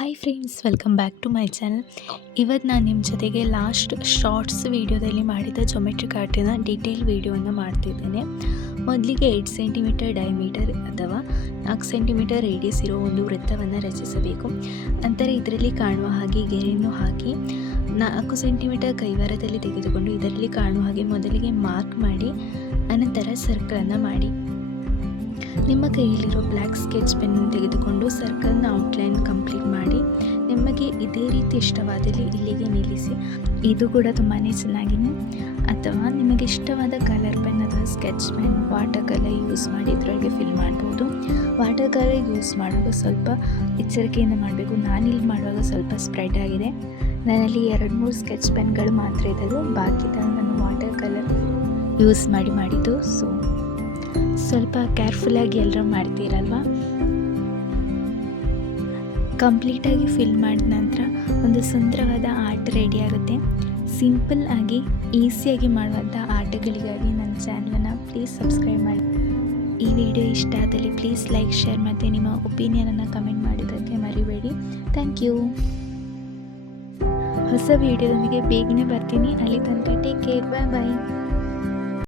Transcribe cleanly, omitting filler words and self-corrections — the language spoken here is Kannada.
Hi friends, welcome back to my channel. ಇವತ್ತು ನಾನು ನಿಮ್ಮ ಜೊತೆಗೆ ಲಾಸ್ಟ್ ಶಾರ್ಟ್ಸ್ ವೀಡಿಯೋದಲ್ಲಿ ಮಾಡಿದ ಜೊಮೆಟ್ರಿಕ್ ಆರ್ಟಿನ ಡೀಟೇಲ್ ವೀಡಿಯೋವನ್ನು ಮಾಡ್ತಿದ್ದೇನೆ. ಮೊದಲಿಗೆ 8 ಸೆಂಟಿಮೀಟರ್ ಡೈಮೀಟರ್ ಅಥವಾ 4 ಸೆಂಟಿಮೀಟರ್ ರೇಡಿಯಸ್ ಇರೋ ಒಂದು ವೃತ್ತವನ್ನು ರಚಿಸಬೇಕು. ನಂತರ ಇದರಲ್ಲಿ ಕಾಣುವ ಹಾಗೆ ಗೆರೆಯನ್ನು ಹಾಕಿ 4 ಸೆಂಟಿಮೀಟರ್ ಕೈವಾರದಲ್ಲಿ ತೆಗೆದುಕೊಂಡು ಇದರಲ್ಲಿ ಕಾಣುವ ಹಾಗೆ ಮೊದಲಿಗೆ ಮಾರ್ಕ್ ಮಾಡಿ ಅನಂತರ ಸರ್ಕಲನ್ನು ಮಾಡಿ. ನಿಮ್ಮ ಕೈಯಲ್ಲಿರೋ ಬ್ಲ್ಯಾಕ್ ಸ್ಕೆಚ್ ಪೆನ್ ತೆಗೆದುಕೊಂಡು ಸರ್ಕಲ್ನ ಔಟ್ಲೈನ್ ಕಂಪ್ಲೀಟ್ ಮಾಡಿ. ನಿಮಗೆ ಇದೇ ರೀತಿ ಇಷ್ಟವಾದಲ್ಲಿ ಇಲ್ಲಿಗೆ ನಿಲ್ಲಿಸಿ. ಇದು ಕೂಡ ತುಂಬಾ ಚೆನ್ನಾಗಿದೆ. ಅಥವಾ ನಿಮಗೆ ಇಷ್ಟವಾದ ಕಲರ್ ಪೆನ್ ಅಥವಾ sketch pen, water colour use ಮಾಡಿ ಇದರೊಳಗೆ ಫಿಲ್ ಮಾಡ್ಬೋದು. ವಾಟರ್ ಕಲರ್ ಯೂಸ್ ಮಾಡುವಾಗ ಸ್ವಲ್ಪ ಎಚ್ಚರಿಕೆಯಿಂದ ಮಾಡಬೇಕು. ನಾನಿಲ್ಲಿ ಮಾಡುವಾಗ ಸ್ವಲ್ಪ ಸ್ಪ್ರೆಡ್ ಆಗಿದೆ. ನನ್ನಲ್ಲಿ 2-3 ಸ್ಕೆಚ್ ಪೆನ್ಗಳು ಮಾತ್ರ ಇದ್ದದ್ದು, ಬಾಕಿದ ನಾನು ವಾಟರ್ ಕಲರ್ ಯೂಸ್ ಮಾಡಿದ್ದು. ಸೊ ಸ್ವಲ್ಪ ಕೇರ್ಫುಲ್ಲಾಗಿ ಎಲ್ಲರೂ ಮಾಡ್ತೀರಲ್ವ. ಕಂಪ್ಲೀಟಾಗಿ ಫಿಲ್ ಮಾಡಿದ ನಂತರ ಒಂದು ಸುಂದರವಾದ ಆರ್ಟ್ ರೆಡಿ ಆಗುತ್ತೆ. ಸಿಂಪಲ್ ಆಗಿ ಈಸಿಯಾಗಿ ಮಾಡುವಂಥ ಆರ್ಟ್ಗಳಿಗಾಗಿ ನನ್ನ ಚಾನಲನ್ನು ಪ್ಲೀಸ್ ಸಬ್ಸ್ಕ್ರೈಬ್ ಮಾಡಿ. ಈ ವಿಡಿಯೋ ಇಷ್ಟ ಆದಲ್ಲಿ ಪ್ಲೀಸ್ ಲೈಕ್, ಶೇರ್ ಮತ್ತು ನಿಮ್ಮ ಒಪಿನಿಯನನ್ನು ಕಮೆಂಟ್ ಮಾಡೋದಕ್ಕೆ ಮರಿಬೇಡಿ. Thank you. ಹೊಸ ವಿಡಿಯೋದೊಂದಿಗೆ ಬೇಗನೆ ಬರ್ತೀನಿ. ಅಲ್ಲಿ ತನಕ ಟೇಕ್ ಕೇರ್. ಬಾಯ್.